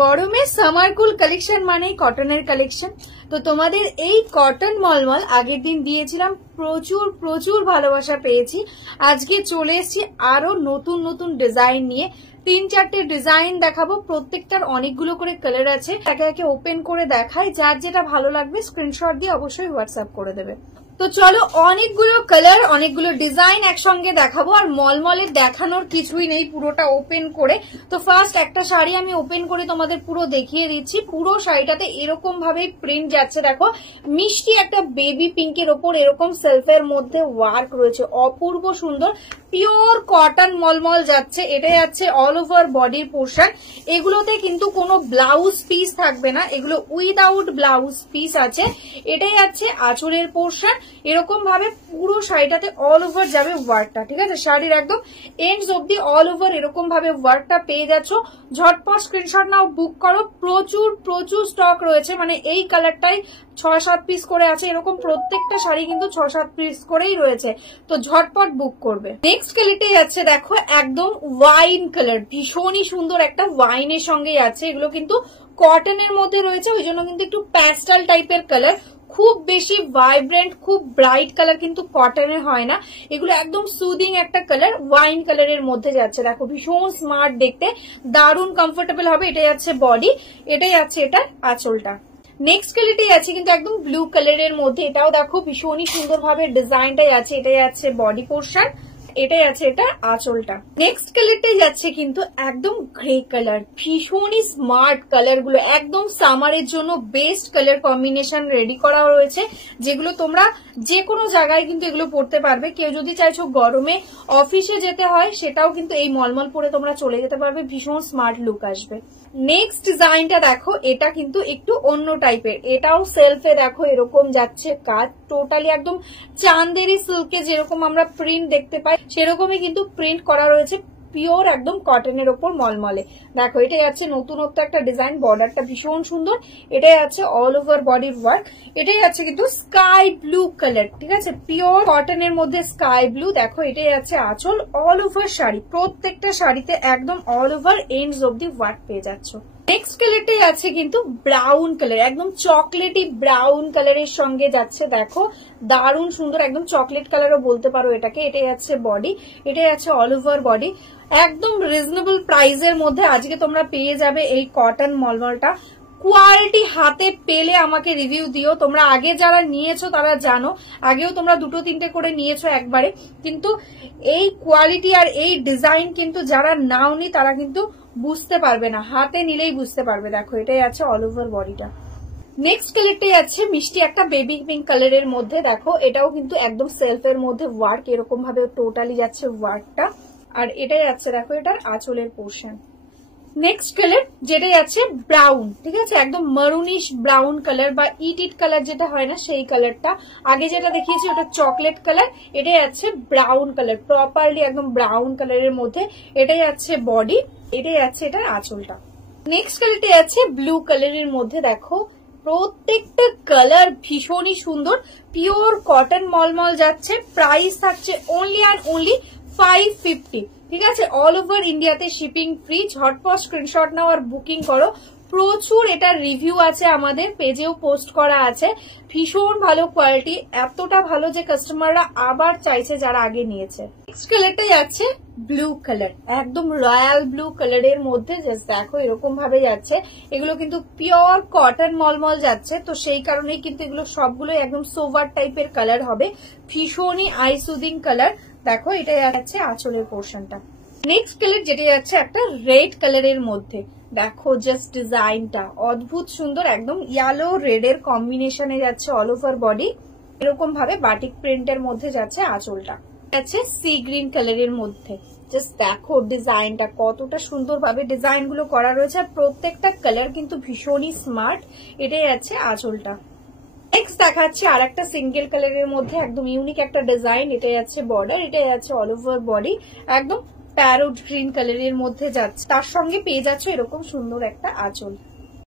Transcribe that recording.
গরমে সামার কুল কালেকশন মানেই কটনের কালেকশন। তো তোমাদের এই কটন মলমল আগের দিন দিয়েছিলাম, প্রচুর প্রচুর ভালোবাসা পেয়েছি। আজকে চলে এসেছি আরো নতুন নতুন ডিজাইন নিয়ে। 3-4টে ডিজাইন দেখাবো, প্রত্যেকটার অনেকগুলো করে কালার আছে। একে একে ওপেন করে দেখাই, যার যেটা ভালো লাগবে স্ক্রিনশট দিয়ে অবশ্যই হোয়াটসঅ্যাপ করে দেবে। তো চলো, অনেকগুলো কালার অনেকগুলো ডিজাইন একসঙ্গে দেখাবো, আর মলমলের দেখানোর কিছুই নেই, পুরোটা ওপেন করে। তো ফার্স্ট একটা শাড়ি আমি ওপেন করে তোমাদের পুরো দেখিয়ে দিচ্ছি। পুরো শাড়িটাতে এরকম ভাবে প্রিন্ট যাচ্ছে, দেখো মিষ্টি একটা বেবি পিঙ্কের ওপর এরকম সেলফের মধ্যে ওয়ার্ক রয়েছে, অপূর্ব সুন্দর পিওর কটন মলমল যাচ্ছে। এটা যাচ্ছে অল ওভার বডির পোর্শন। এগুলোতে কিন্তু কোনো ব্লাউজ পিস থাকবে না, এগুলো উইদাউট ব্লাউজ পিস আছে। এটাই যাচ্ছে আঁচলের পোর্শন। এরকম ভাবে পুরো শাড়িটাতে অল ওভার যাবে ওয়ার্কটা, ঠিক আছে? শাড়ির একদম এন্ডস অব্দি অল ওভার এরকম ভাবে ওয়ার্কটা পেয়ে যাচ্ছ। ঝটপট স্ক্রিনশট নাও, বুক করো। প্রচুর প্রচুর স্টক রয়েছে, মানে এই কালারটাই 6-7 পিস করে আছে। এরকম প্রত্যেকটা শাড়ি কিন্তু 6-7 পিস করেই রয়েছে, তো ঝটপট বুক করবে। নেক্সট কালারটি যাচ্ছে দেখো একদম ওয়াইন কালার, ভীষণই সুন্দর একটা ওয়াইনের সঙ্গে যাচ্ছে। এগুলো কিন্তু কটনের মধ্যে রয়েছে, ওই জন্য কিন্তু একটু প্যাস্টেল টাইপের কালার, খুব বেশি ভাইব্রেন্ট খুব ব্রাইট কালার কিন্তু কটনের হয় না। এগুলো একদম সুদিং একটা কালার, ওয়াইন কালারের মধ্যে যাচ্ছে। দেখো ভীষণ স্মার্ট দেখতে, দারুণ কমফোর্টেবল হবে। এটা যাচ্ছে বডি, এটাই যাচ্ছে এটা আঁচলটা। নেক্সট কালারটি আছে কিন্তু একদম ব্লু কালারের মধ্যে, এটাও দেখো ভীষণই সুন্দর ভাবে ডিজাইনটাই আছে। এটাই আছে বডি পোর্শন, এটাই আছে এটা আঁচলটা। নেক্সট কালারটাই যাচ্ছে কিন্তু একদম গ্রে কালার, ভীষণই স্মার্ট কালার গুলো, একদম সামারের জন্য বেস্ট কালার কম্বিনেশন রেডি করা রয়েছে, যেগুলো তোমরা যে কোনো জায়গায় কিন্তু এগুলো পরতে পারবে। কেউ যদি চাইছো গরমে অফিসে যেতে হয়, সেটাও কিন্তু এই মলমল পরে তোমরা চলে যেতে পারবে, ভীষণ স্মার্ট লুক আসবে। নেক্সট ডিজাইনটা দেখো, এটা কিন্তু একটু অন্য টাইপের। এটাও সেলফে দেখো এরকম যাচ্ছে কাজ, টোটালি একদম চান্দেরি সিল্কে যেরকম আমরা প্রিন্ট দেখতে পাই সেরকমই কিন্তু প্রিন্ট করা রয়েছে, পিওর একদম কটনের ওপর মলমলে। দেখো এটা যাচ্ছে নতুনত্ব একটা ডিজাইন, বর্ডারটা ভীষণ সুন্দর। এটাই আছে অল ওভার বডির ওয়ার্ক। এটাই আছে কিন্তু স্কাই ব্লু কালার, ঠিক আছে, পিওর কটনের মধ্যে স্কাই ব্লু। দেখো এটাই আছে আঁচল, অল ওভার শাড়ি, প্রত্যেকটা শাড়িতে একদম অল ওভার এন্ডস অব্দি ওয়ার্ক পেয়ে যাচ্ছ। নেক্সট কালারটাই আছে কিন্তু ব্রাউন কালার, একদম চকলেটি ব্রাউন কালারের সঙ্গে যাচ্ছে। দেখো দারুণ সুন্দর, একদম চকলেট কালারও বলতে পারো এটাকে। এটাই আছে বডি, এটাই আছে অল ওভার বডি। একদম রিজনেবল প্রাইসের মধ্যে আজকে তোমরা পেয়ে যাবে এই কটন মলমলটা। কোয়ালিটি হাতে পেলে আমাকে রিভিউ দিও। তোমরা আগে যারা নিয়েছো তারা জানো, আগেও তোমরা 2-3টে করে নিয়েছো একবারে, কিন্তু এই কোয়ালিটি আর এই ডিজাইন কিন্তু যারা নাওনি তারা কিন্তু বুঝতে পারবে না, হাতে নিলেই বুঝতে পারবে। দেখো এটাই আছে অল ওভার বডিটা। নেক্সট কালারটাই আছে মিষ্টি একটা বেবি পিঙ্ক কালারের মধ্যে। দেখো এটাও কিন্তু একদম সেলফের মধ্যে ওয়ার্ক, এরকম ভাবে টোটালি যাচ্ছে ওয়ার্কটা। আর এটাই আছে দেখো এটার আঁচলের পোর্শন। নেক্সট কালার যেটাই আছে ব্রাউন, ঠিক আছে, একদম মারুনিশ ব্রাউন কালার বা ইট কালার যেটা হয় না সেই কালারটা। আগে যেটা দেখিয়েছি ওটা চকলেট কালার, এটাই আছে ব্রাউন কালার, প্রপারলি একদম ব্রাউন কালারের মধ্যে। এটাই আছে বডি, এটাই আছে এটা আঁচলটা। নেক্সট কালারটি আছে ব্লু কালারের মধ্যে। দেখো প্রত্যেকটা কালার ভীষণই সুন্দর, পিওর কটন মলমল যাচ্ছে। প্রাইস থাকছে অনলি অ্যান্ড অনলি 550, ঠিক আছে? অল ওভার ইন্ডিয়াতে শিপিং ফ্রি। ঝটপট স্ক্রিনশট নাও আর বুকিং করো। প্রচুর এটার রিভিউ আছে, আমাদের পেজেও পোস্ট করা আছে। ভীষণ ভালো কোয়ালিটি, এতটা ভালো যে কাস্টমাররা আবার চাইছে যারা আগে নিয়েছে। নেক্সট কালারটা যাচ্ছে ব্লু কালার, একদম রয়্যাল ব্লু কালারের মধ্যে। জাস্ট দেখো এরকম ভাবে যাচ্ছে। এগুলো কিন্তু পিওর কটন মলমল যাচ্ছে, তো সেই কারণেই কিন্তু এগুলো সবগুলোই একদম সোভার টাইপের কালার হবে, ভীষণই আই সুদিং কালার। দেখো এটা যাচ্ছে আঁচলের পোর্শনটা। নেক্সট কালার যেটা যাচ্ছে একটা রেড কালারের মধ্যে। দেখো জাস্ট ডিজাইনটা অদ্ভুত সুন্দর, একদম ইয়েলো রেড এর কম্বিনেশনে যাচ্ছে অল ওভার বডি। এরকম ভাবে বাটিক প্রিন্টের মধ্যে যাচ্ছে আঁচলটা। যাচ্ছে সি গ্রিন কালারের মধ্যে। জাস্ট দেখো ডিজাইনটা কতটা সুন্দর ভাবে ডিজাইন গুলো করা রয়েছে, আর প্রত্যেকটা কালার কিন্তু ভীষণই স্মার্ট। এটাই যাচ্ছে আঁচলটা। নেক্সট দেখাচ্ছি আর একটা সিঙ্গেল কালারের মধ্যে একদম ইউনিক একটা ডিজাইন। এটাই আছে বর্ডার, এটাই আছে অল ওভার বডি, একদম প্যারোট গ্রিন কালারের মধ্যে যাচ্ছে। তার সঙ্গে পেয়ে যাচ্ছে এরকম সুন্দর একটা আঁচল।